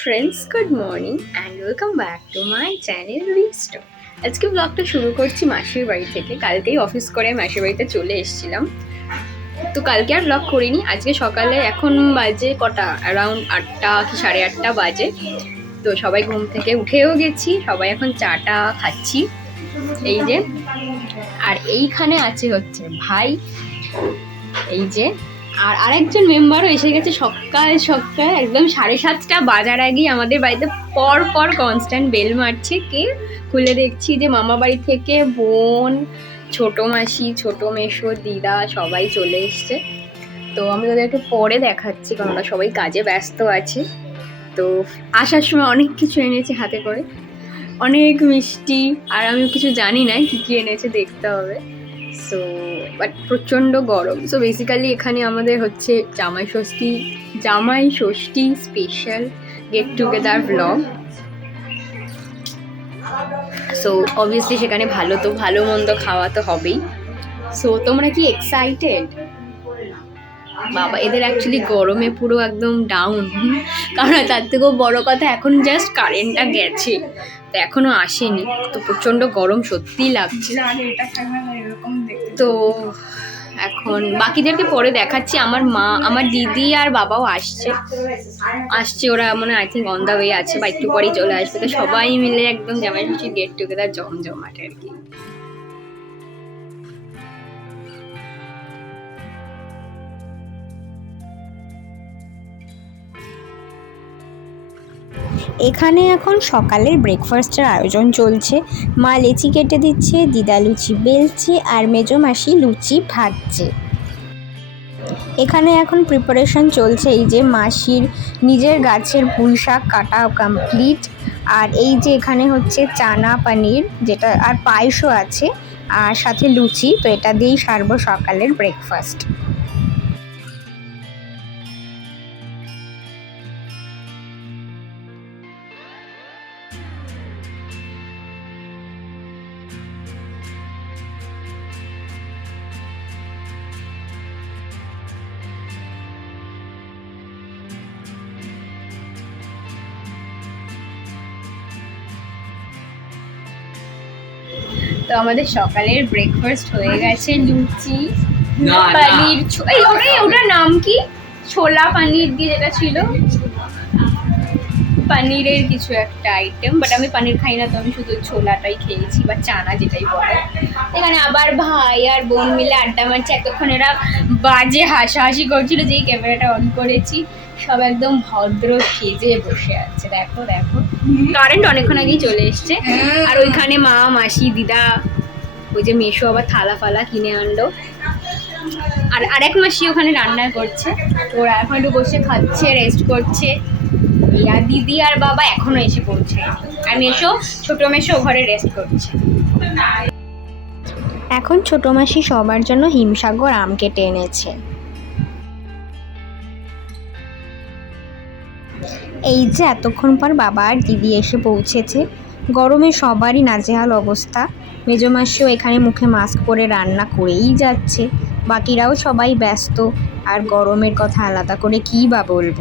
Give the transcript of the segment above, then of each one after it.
Friends good morning and welcome back to my channel রিস্টো আজকে ব্লগটা শুরু করছি মাসির বাড়ি থেকে। কালকেই অফিস করে মাসির বাড়িতে চলে এসেছিলাম। তো কালকে আর ব্লগ করিনি। আজকে সকালে এখন বাজে কটা? অ্যারাউন্ড আটটা কি সাড়ে আটটা বাজে। তো সবাই ঘুম থেকে উঠেও গেছি। সবাই এখন চাটা খাচ্ছি। এই যে। আর এইখানে আছে হচ্ছে ভাই। এই যে আর আরেকজন মেম্বারও এসে গেছে সকাল সকাল, একদম সাড়ে সাতটা বাজার আগেই আমাদের বাড়িতে পর পর কনস্ট্যান্ট বেল মারছে। কে? খুলে দেখছি যে মামা বাড়ি থেকে বোন, ছোটো মাসি, ছোটো মেশো দিদা সবাই চলে এসছে। তো আমি ওদেরকে পরে দেখাচ্ছি, কারণ ওরা সবাই কাজে ব্যস্ত আছে। তো আসার সময় অনেক কিছু এনেছে হাতে করে। অনেক মিষ্টি, আর আমি কিছু জানি না কী কী এনেছে দেখতে হবে। সো বাট প্রচণ্ড গরম। সো বেসিক্যালি এখানে আমাদের হচ্ছে Jamai Shashthi Jamai Shashthi special get together blog so obviously সেখানে ভালো তো, ভালো মন্দ খাওয়া তো হবেই। সো তোমরা কি এক্সাইটেড বাবা, এদের অ্যাকচুয়ালি গরমে পুরো একদম ডাউন কারণ তার থেকেও বড় কথা, এখন জাস্ট কারেন্টটা গেছে। এখনও আসেনি। তো প্রচণ্ড গরম সত্যিই লাগছে। তো এখন বাকিদেরকে পরে দেখাচ্ছি। আমার মা, আমার দিদি আর বাবাও আসছে। আসছে ওরা মানে I think on the way আছে বা একটু পরেই চলে আসবে। তো সবাই মিলে একদম জামাই ষষ্ঠীর গেট টুগেদার জমজমাট আর কি। এখানে এখন সকালের ব্রেকফাস্টের আয়োজন চলছে। মা লেচি কেটে দিচ্ছে, দিদা লুচি বেলছে, আর মেজো মাসি লুচি ভাজছে। এখানে এখন প্রিপারেশন চলছে এই যে মাসির নিজের গাছের পুঁই শাক কাটা কমপ্লিট আর এই যে এখানে হচ্ছে চানা পানির, যেটা আর পায়েসও আছে, আর সাথে লুচি, তো এটা দিয়েই সারবো সকালের ব্রেকফাস্ট তো আমাদের সকালের ব্রেকফাস্ট হয়ে গেছে লুচি। পানির এই ওটা ওটার নাম কি? ছোলা পানির দিয়ে যেটা ছিল? পানিরের কিছু একটা আইটেম বাট আমি পানির খাই না তো আমি শুধু ছোলাটাই খেয়েছি বা চানা যেটাই বলে। এখানে আবার ভাই আর বোন মিলে আড্ডা মারছে এতক্ষণ এরা বাজে হাসাহাসি করছিল যেই ক্যামেরাটা অন করেছি সব একদম ভদ্র সেজে বসে আছে। দেখো দেখো। কারেন্ট অনেকক্ষণ আগেই চলে এসছে। আর ওইখানে মা মাসি দিদা ওই যে মেশো আবার থালা ফালা কিনে আনলো। আর আরেক মাসি ওখানে রান্না করছে। তো ওরা এখন একটু বসে খাচ্ছে রেস্ট করছে। আর দিদি আর বাবা এখনও এসে পৌঁছে আর মেশো ছোট মেশো ঘরে রেস্ট করছে। এখন ছোট মাসি সবার জন্য হিমসাগর আম কেটে এনেছে। এই যে এতক্ষণ পর বাবা আর দিদি এসে পৌঁছেছে, গরমে সবারই নাজেহাল অবস্থা। মেজমাসিও এখানে মুখে মাস্ক পরে রান্না করেই যাচ্ছে। বাকিরাও সবাই ব্যস্ত, আর গরমের কথা আলাদা করে কী বা বলব?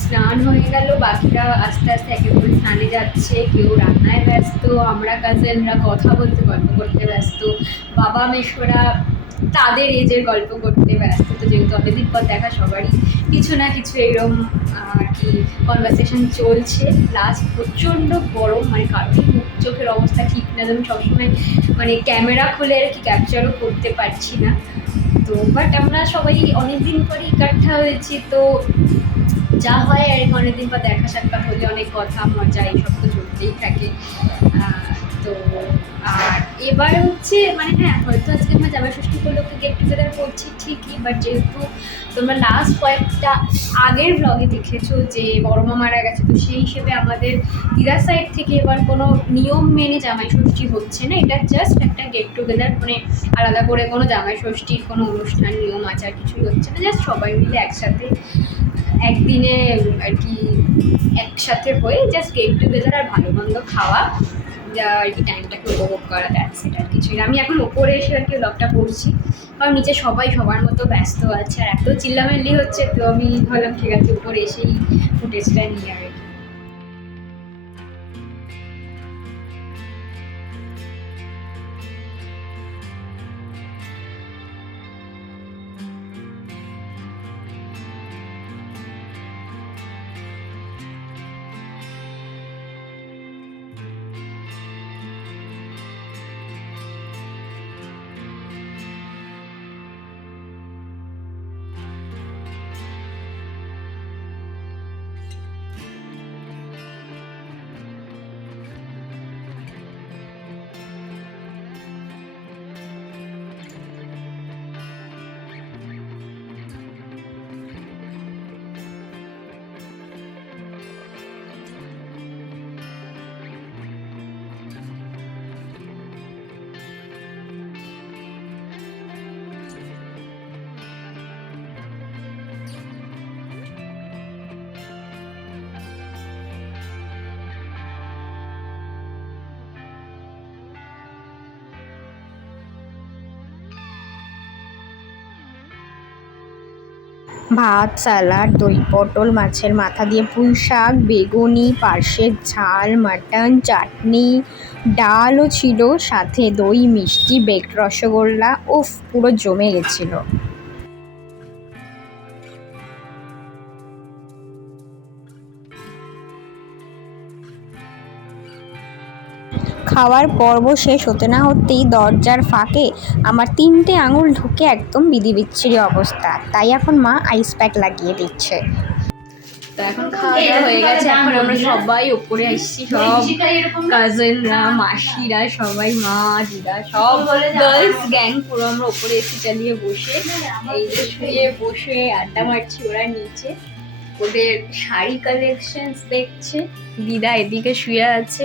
স্নান হয়ে গেল, বাকিরা আস্তে আস্তে একে করে স্নানে যাচ্ছে, কেউ রান্নায় ব্যস্ত, আমরা কাজেনরা কথা বলতে, গল্প করতে ব্যস্ত, বাবা মেশোরা তাদের এজের গল্প করতে ব্যস্ত, তো যেহেতু অনেকদিন পর দেখা সবারই কিছু না কিছু এরকম আর কি কনভারসেশন চলছে। প্লাস প্রচণ্ড গরম মানে কারোর মুখ, চোখের অবস্থা ঠিক না, যেমন সবসময় মানে ক্যামেরা খুলে আর কি ক্যাপচারও করতে পারছি না। তো বাট আমরা সবাই অনেকদিন পরে ইকাঠা হয়েছি, তো যা হয় আর অনেকদিন পর দেখা সাক্ষাৎ হলে অনেক কথা, মজা, এইসব তো চলতেই থাকে। তো আর এবার হচ্ছে মানে হ্যাঁ হয়তো আজকে আমরা জামাই ষষ্ঠী উপলক্ষে গেট টুগেদার করছি ঠিকই বাট যেহেতু তোমরা লাস্ট কয়েকটা আগের ব্লগে দেখেছ যে বড় মা মারা গেছে, তো সেই হিসেবে আমাদের দিদার সাইড থেকে এবার কোনো নিয়ম মেনে জামাই ষষ্ঠী হচ্ছে না। এটা জাস্ট একটা গেট টুগেদার মানে আলাদা করে কোনো জামাই ষষ্ঠীর কোনো অনুষ্ঠান, নিয়ম, আচার কিছুই হচ্ছে না জাস্ট সবাই মিলে একসাথে একদিনে আর কি একসাথে হয়ে জাস্ট গেট টুগেদার আর ভালো মন্দ খাওয়া, যা আর কি টাইমটাকে উপভোগ করা দ্যাটস সেটা আর কিছুই। আমি এখন ওপরে এসে আর কি ব্লগটা করছি কারণ নিচে সবাই সবার মতো ব্যস্ত আছে, আর এত চিল্লামেল্লি হচ্ছে, তো আমি ভাবলাম ঠিক আছে, উপরে এসেই ফুটেজটা নিয়ে আর ভাত স্যালাড দই, পটল, মাছের মাথা দিয়ে পুঁই শাক, বেগুনি পার্শ্বের ঝাল, মাটন, চাটনি, ডালও ছিল, সাথে দই, মিষ্টি, বেকড রসগোল্লা, উফ, পুরো জমে গেছিল। খাওয়ার পর্ব শেষ হতে না হতেই দরজার ফাঁকে আমার তিনটে আঙুল ঢুকে একদম বিধি বিচ্ছিরি অবস্থা। তাই এখন মা আইস প্যাক লাগিয়ে দিচ্ছে। খাওয়া দাওয়া হয়ে গেছে, এখন আমরা সবাই আসছি, সব মাসিরা, সবাই মা, দিদা, সব গ্যাং পুরো আমরা চালিয়ে বসে শুয়ে বসে আড্ডা মারছি ওরা নিচে। ওদের শাড়ি কালেকশনস দেখছে, দিদা এদিকে শুয়ে আছে।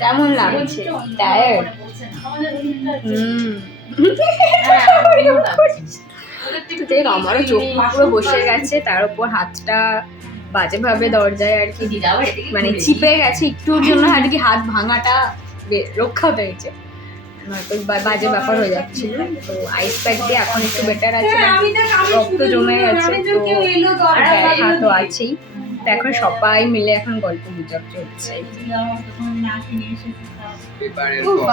কেমন লাগছে? টায়ার্ড হুম। দেখ আমারও চোখ পুরো বসে গেছে তার উপর হাতটা বাজেভাবে দরজায় আর কি মানে চিপে গেছে একটুর জন্য আর কি হাত ভাঙাটা রক্ষা পেয়েছে নয়তো বাজে ব্যাপার হয়ে যাচ্ছিল। তো আইস প্যাক দিয়ে এখন একটু বেটার আছে। রক্ত জমে গেছে তো তো আছেই। তো এখন সবাই মিলে এখন গল্প গুজব চলছে।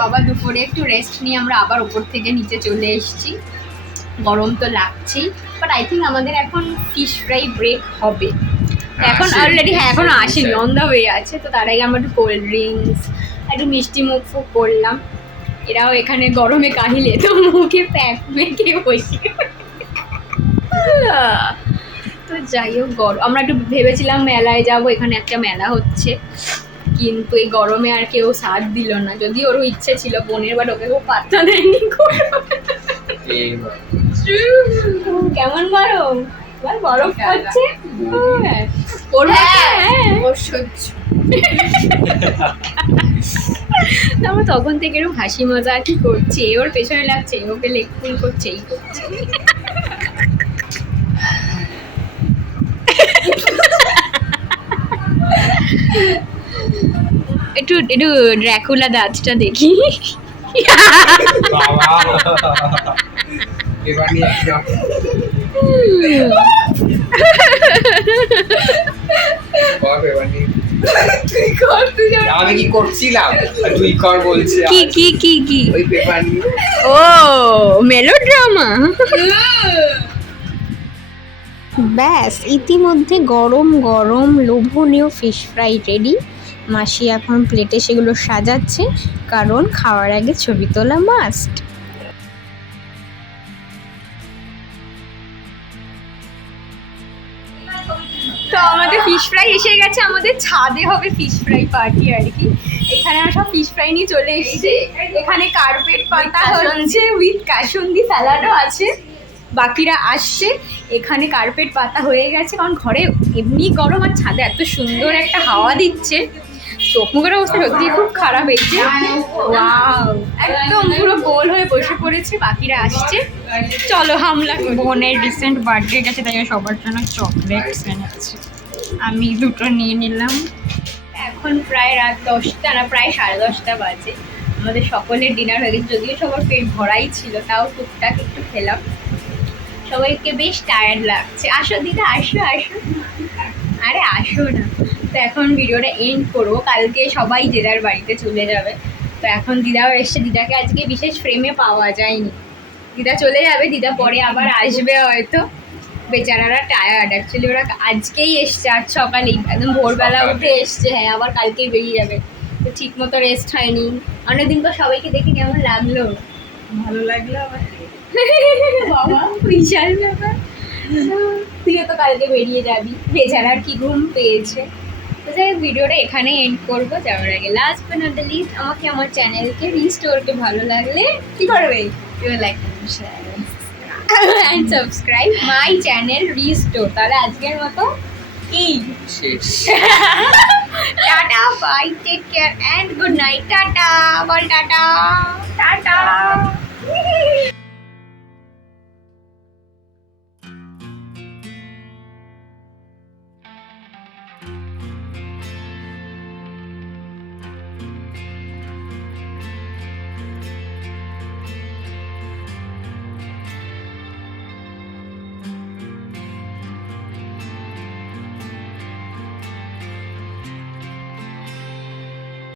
বাবা দুপুরে একটু রেস্ট নিয়ে আমরা আবার উপর থেকে নিচে চলে এসেছি। গরম তো লাগছেই বাট আই থিঙ্ক আমাদের এখন ফিশ ফ্রাই ব্রেক হবে। এখন অলরেডি হ্যাঁ এখন আসেনি, আসেনি অন দ্য ওয়ে আছে। তো তার আগে আমরা একটু কোল্ড ড্রিঙ্কস একটু মিষ্টি মুখ ফুক করলাম। এরাও এখানে গরমে কাহিলে তো মুখে প্যাক মেখে বসে। তো যাই হোক গরম আমরা একটু ভেবেছিলাম মেলায় যাব এখানে একটা মেলা হচ্ছে। কিন্তু এই গরমে আর কেউ সাথ দিল না। যদি ওরও ইচ্ছে ছিল বোনের বাট ওকে কেউ পাত্তা দেয়নি কেমন গরম? বরফ পড়ছে হ্যাঁ। ওর মাথায়, হ্যাঁ আমরা তখন থেকে এরকম হাসি মজা কি করছে ওর পেছনে লাগছে ওকে লেগ ফুল করছে এই করছে। একটু একটু ড্র্যাকুলা দাঁতটা দেখি। আমি কি করছিলাম। তুই কর বলছে কি কি কি কি? ওই পেপার নিয়ে। ও মেলোড্রামা ব্যাস ইতিমধ্যে গরম গরম লোভনীয় ফিশ ফ্রাই রেডি মাসি এখন প্লেটে সেগুলো সাজাচ্ছে কারণ খাওয়ার আগে ছবি তোলা মাস্ট তো আমাদের ফিশ ফ্রাই এসে গেছে আমাদের ছাদে হবে ফিশ ফ্রাই পার্টি আর কি। এখানে আমরা সব ফিশ ফ্রাই নিয়ে চলে এসেছি। এখানে কার্পেট পাতা হচ্ছে উইথ কাসুন্দি স্যালাডও আছে। বাকিরা আসছে। এখানে কার্পেট পাতা হয়ে গেছে কারণ ঘরে এমনি গরম আর ছাদে এত সুন্দর একটা হাওয়া দিচ্ছে। চোখ মুখের অবস্থা সত্যি খুব খারাপ হয়েছে! একদম পুরো গোল হয়ে বসে পড়েছে বাকিরা আসছে। চলো হামলা বোনের রিসেন্ট বার্থডে গেছে তাই সবার জন্য চকলেটস এনেছে। আমি দুটো নিয়ে নিলাম। এখন প্রায় রাত দশটা না প্রায় সাড়ে দশটা বাজে। আমাদের সকলের ডিনার হয়ে গেছে যদিও সবার পেট ভরাই ছিল তাও টুকটাক একটু খেলাম। সবাইকে বেশ টায়ার্ড লাগছে। আসো দিদা আসো আসো। আরে আসো না। তো এখন ভিডিওটা এন্ড করব কালকে সবাই দিদার বাড়িতে চলে যাবে। তো এখন দিদাও এসছে। দিদাকে আজকে বিশেষ ফ্রেমে পাওয়া যায়নি। দিদা চলে যাবে। দিদা পরে আবার আসবে হয়তো। বেচারারা টায়ার্ড অ্যাকচুয়ালি ওরা আজকেই এসছে। আজ সকালেই একদম ভোরবেলা উঠে এসছে। হ্যাঁ আবার কালকেই বেরিয়ে যাবে। তো ঠিক মতো রেস্ট হয়নি। অনেকদিন তো সবাইকে দেখে কেমন লাগল? ভালো লাগল আমার বাবা বিশাল ব্যাপার। তুইও তো কালকে বেরিয়ে যাবি। বেচারার কি ঘুম পেয়েছে। তো যাই ভিডিওটা এখানে এন্ড করব। যাওয়ার আগে last but not the least আমাকে আমার চ্যানেলকে রিস্টোরকে ভালো লাগলে কি করবে? You like and subscribe my channel restore তাহলে আজকের মতো কি? Tata bye take care and good night tata. Ball tata. Tata.